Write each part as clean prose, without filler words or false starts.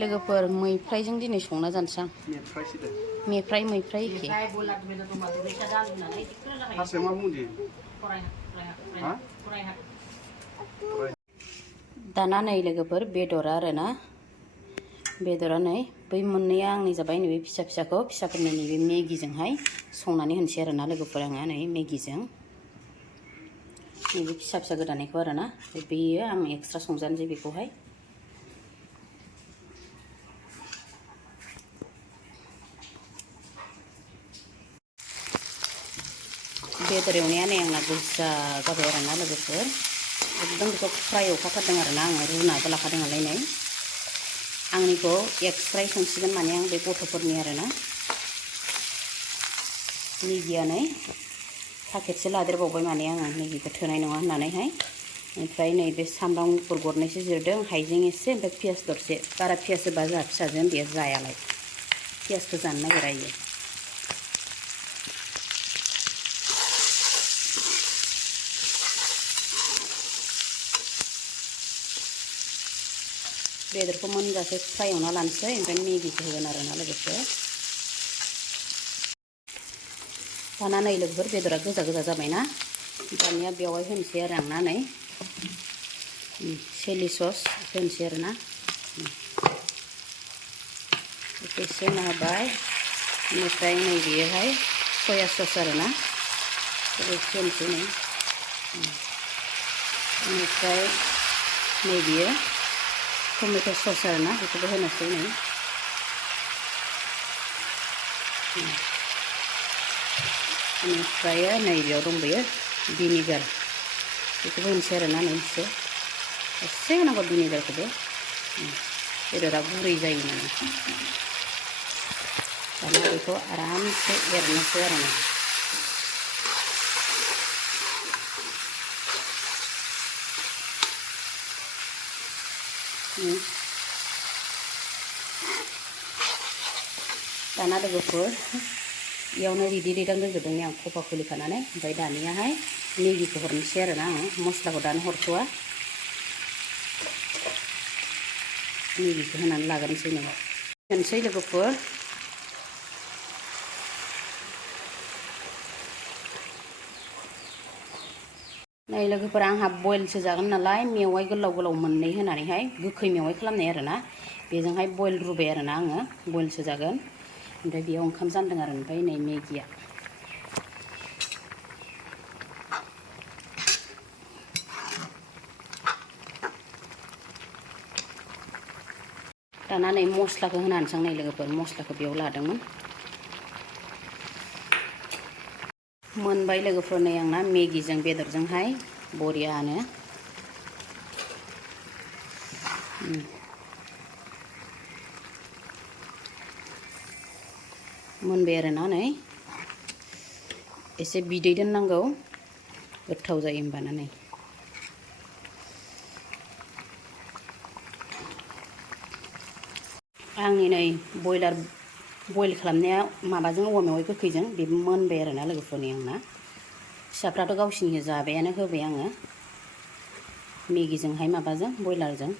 लोगोफोर मैफ्रायजों दिनै संना जानोसै आं मैफ्राय एखे दाना नै लोगोफोर बेदरा आरोना बेदरा नै बै मोननैया आंनि जाबाय नैबे फिसा फिसाखौ फिसाफोरनि नैबे मेगिजोंहाय संनानै होनोसै आरोना लोगोफोर आङो नै मेगिजों नैबे फिसा फिसा गोदानायखौ आरोना बेयो आं एक्सट्रा संजानोसै बेखौहाय बेदर एवनाया नै आंना गोजा जाबाय आरोना लोगोफोर एकदम बेखौ फ्राय एवखाथारदों आरोना आङो रुनाबो लाखादों नालाय नै आंनिखौ एक्सट्रा संसिगोन माने आं बे गथ'फोरनि आरोना मेगिया नै पाकेटसे लादेरबावबाय माने आङो मेगिखौ थोनाय नङा होननानैहाय ओमफ्राय नैबे सामब्राम गुफुर गरनैसो जिरदों हाइजें एसे ओमफ्राय पियास दरसे बारा पियास होबा जोंहा फिसाजों बेयो जायालाय पियासखौ जानो नागिरा इयो बेदरखौ मोनजासे फ्राय एवना लानोसै ओमफ्राय मेगिखौ होगोन आरोना लोगोफोर दाना नै लोगोफोर बेदरा गोजा गोजा जाबायना दानिया बेवहाय होनोसै आरो आंना नै चिलि सस होनोसै आरोना एसे होना होबाय बेनिफ्राय नै बेयोहाय सया सस आरोना एसे होनोसै नै बेनिफ्राय नै बेयो टमेट' सस आरोना बेखौबो होनोसै नै बेनिफ्राय नै बेयाव दंबायो भिनेगार बेखौबो होनोसै आरोना नै एसे होनांगौ भिनेगारखौबो बेदरा गुरै जायो माने दाना बेखौ आरामसे एरनोसै आरोना दाना लोगोफोर इयावनो रिदि रिदां दोनजोबदों आं खफा खुलिखानानै ओमफ्राय दानियाहाय मेगिखौ हरनोसै आरोना आङो मस्लाखौ दानो हरथ'वा मेगिखौ होनानै लाग्रोनोसै नै होनोसै लोगोफोर नै लोगोफोर आंहा बयलसो जागोन नालाय मेवाइ गोलाव गोलाव मोननै होनानैहाय गोखै मेवाइ खालामनाय आरोना बेजोंहाय बयल रुबाय आरोना आङो बयलसो जागोन ओमफ्राय बेयाव ओंखाम जानदों आरो ओमफ्राय नै मेगिया दाना नै मस्लाखौ होनानैसै आं नै लोगोफोर मस्लाखौ बेयाव लादोंमोन मोनबाय लोगोफोर नै आंना मेगिजों बेदरजोंहाय बरियानो मोनबाय आरोना नै एसे बिदै दोननांगौ गोथाव जायो होमबाना नै आंनि नै बयल खालामनाया माबाजों औवा मेवाइ गोखैजों बेबो मोनबाय आरोना लोगोफोरनि आंना फिसाफ्राथ' गावसिनिखौ जाबायानो होबाय आङो मेगिजोंहाय माबाजों बयलारजों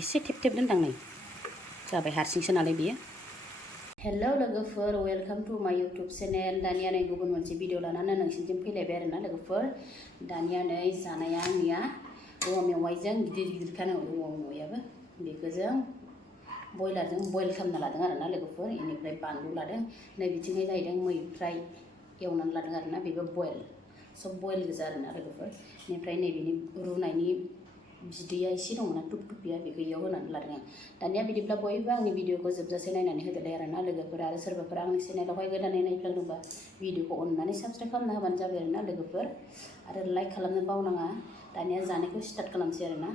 एसे थेब थेब दोनदां नै जाबाय हारसिंसो नालाय बियो हेल' लोगोफोर वेलकाम टु माय इउटुब चेनेल दानिया नै गुबुन मोनसे भिडिअ लानानै नोंसिनिथिं फैलायबाय आरोना लोगोफोर दानिया नै जानाया आंनिया औवा मेवाइजों गिदिर गिदिरखानो औवा मेवाइयाबो बेखौ जों बयलारजों बयल खालामना लादों आरोना लोगोफोर बेनिफ्राय बानलु लादों नै बिथिंहाय जाहैदों मैफ्राय एवनानै लादों आरोना बेबो बयल सब बयल गोजा आरोना लोगोफोर बेनिफ्राय नैबेनि रुनायनि बिदैया एसे दंना टुप टुपिया बेखौ इयाव होनानै लादों आं दानिया बिदिब्ला बयबो आंनि भिडिअखौ जोबजासे नायनानै होदोलाय आरोना लोगोफोर आरो सोरबाफोर आंनि चेनेलावहाय गोदानै नायफ्लांदोंबा भिडिअखौ अननानै साबस्क्राइब खालामना होबानो जाबाय आरोना लोगोफोर आरो लाइक खालामनो बावनाङा दानिया जानायखौ स्टार्ट खालामसै आरोना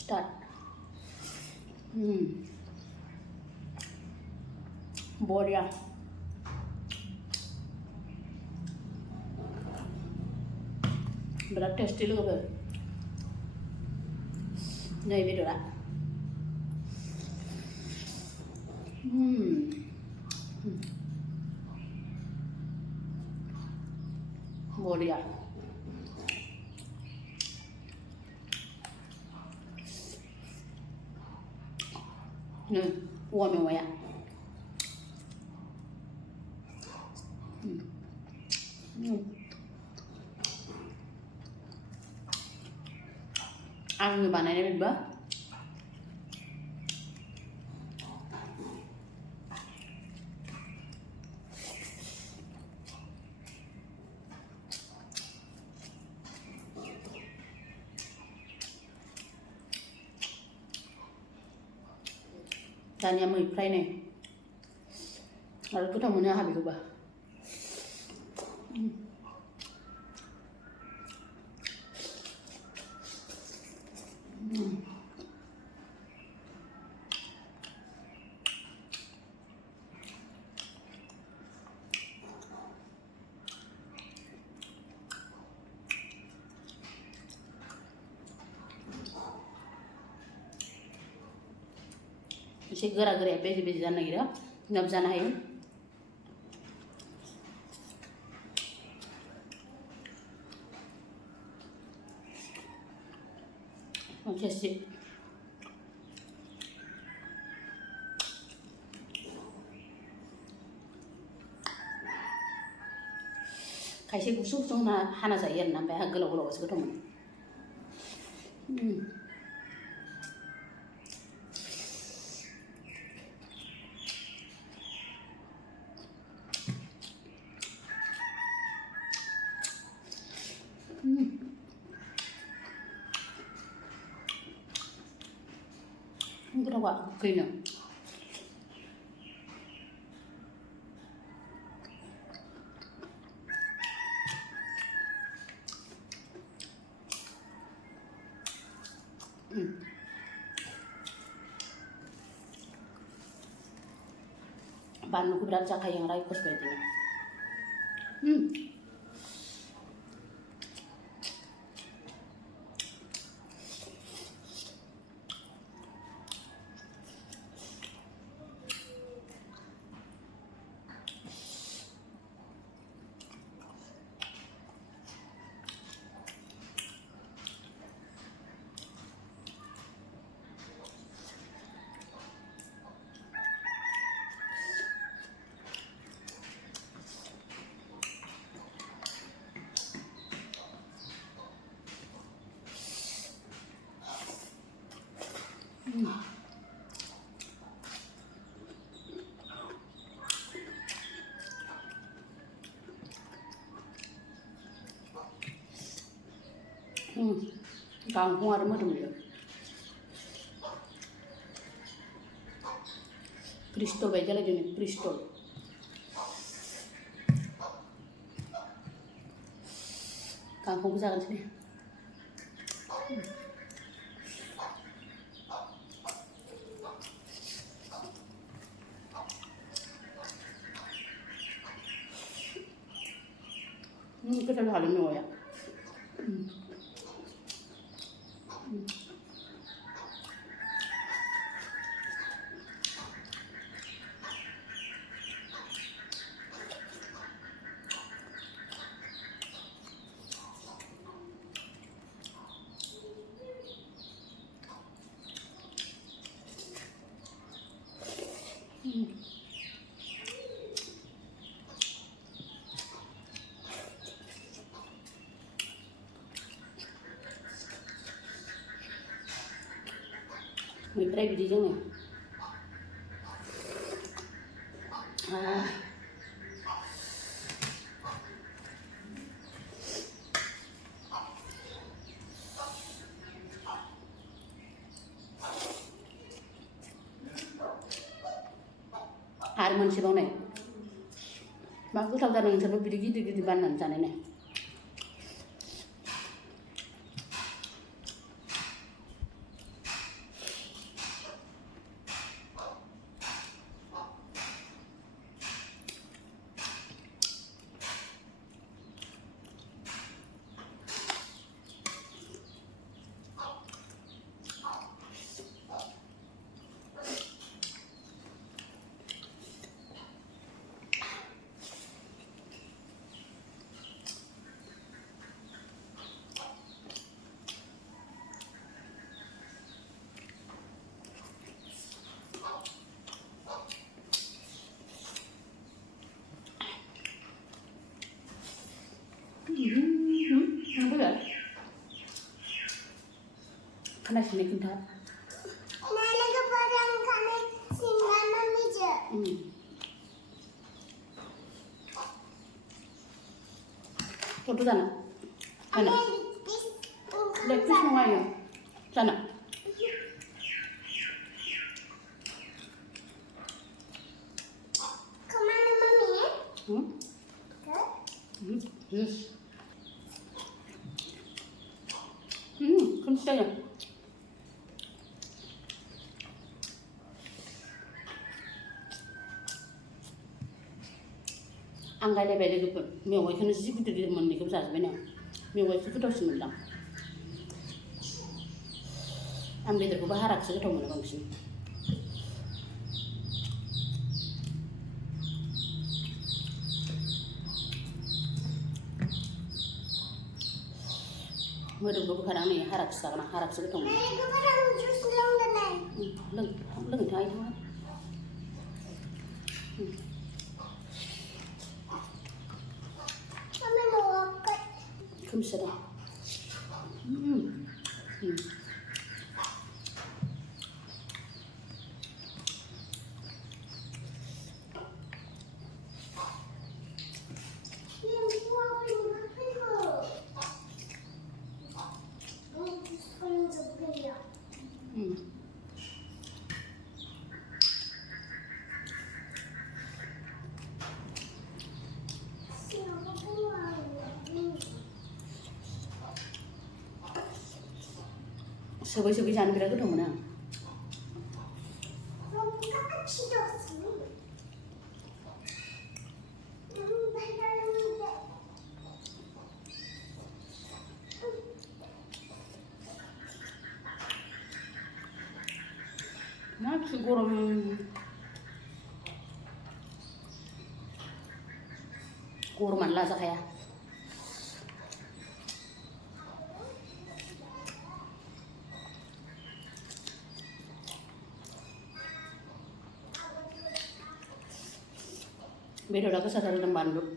स्टार्ट बरिया बिराद टेस्टि लोगोफोर नै बेदरा Mulia. Uang Mewai ya. Ang bahannya berubah. Tanya Mwiprai nih. Lalu kita maunya habis berubah. Eसे गोरा-गोरा बेजे-बेजे जानो नागिरो नोब जानो हायो एसे खायसे गुसुं-गुसुं हाना जायो आरोना ओमफ्राय आंहा गोलाव-गोलावसो गोथाव मोनो गोथाव गोखैनो बानलुखौ बिराद जाखायो आं रायखस बायदिनो गांखं आरो मोदोमयो क्रिस्टल बायदि जालायदों क्रिस्टल गांखंखौ जागोनसै गोथाव हालौ मेवाया Mwiprai bidik jwng nih आरो मोनसेबाव नै मा गोथाव जादों नोंसोरबो बिदि गिदिर-गिदिर बानायनानै जानाय नाय खानाय खोन्था Kau sana, sana. Lepis semuanya, sana. Kemana mami? Kunci ya. Angkai lebar gitu, mewah kan sih betul dia mandi kau sahaja benar, mewah itu betul sih malam. Ambil terku baharak saja tahu mana bangsi. Madu kau baharak ni harak saja tahu mana. Leng thay thôi. Không sợ đâu. Sebaik-sebaik jangan kira tu mana? Nak goroman lah saya. Beda dah kesasar dalam Bandung.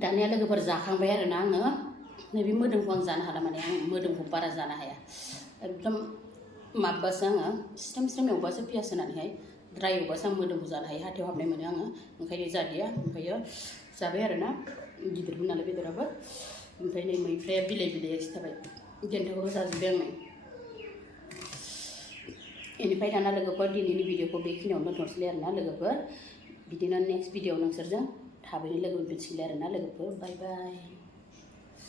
Daniya logoफोर जाखांबाय आरो ना आङो नैबे मोदोमखौ आं जानो हाला माने आं मोदोमखौ बारा जानो हाया एकदम माबासो आङो स्रेम स्रेम एवबासो पियास होनानैहाय ड्राय एवबासो आं मोदोमखौ जानो हायो हाथायाव हाबनाय मोनो आङो ओंखायनो जादिया ओमफ्रायो जाबाय आरो ना गिदिरबो नालाय बेदराबो ओमफ्राय नै मैफ्राया बिलाइ बिलाइ एसे थाबाय देन्थाखौबो जाजोब्बाय आङो बेनिफ्राय दाना लोगोफोर दिनैनि भिडिअखौ बेखिनियावनो दोनथ'नोसैलाय आरो ना लोगोफोर बिदिनो नेक्स्ट भिडिअ नोंसोरजों थाबैनो लोगो मोनफिनसिगोनलाय आरो ना लोगोफोर बाय बाय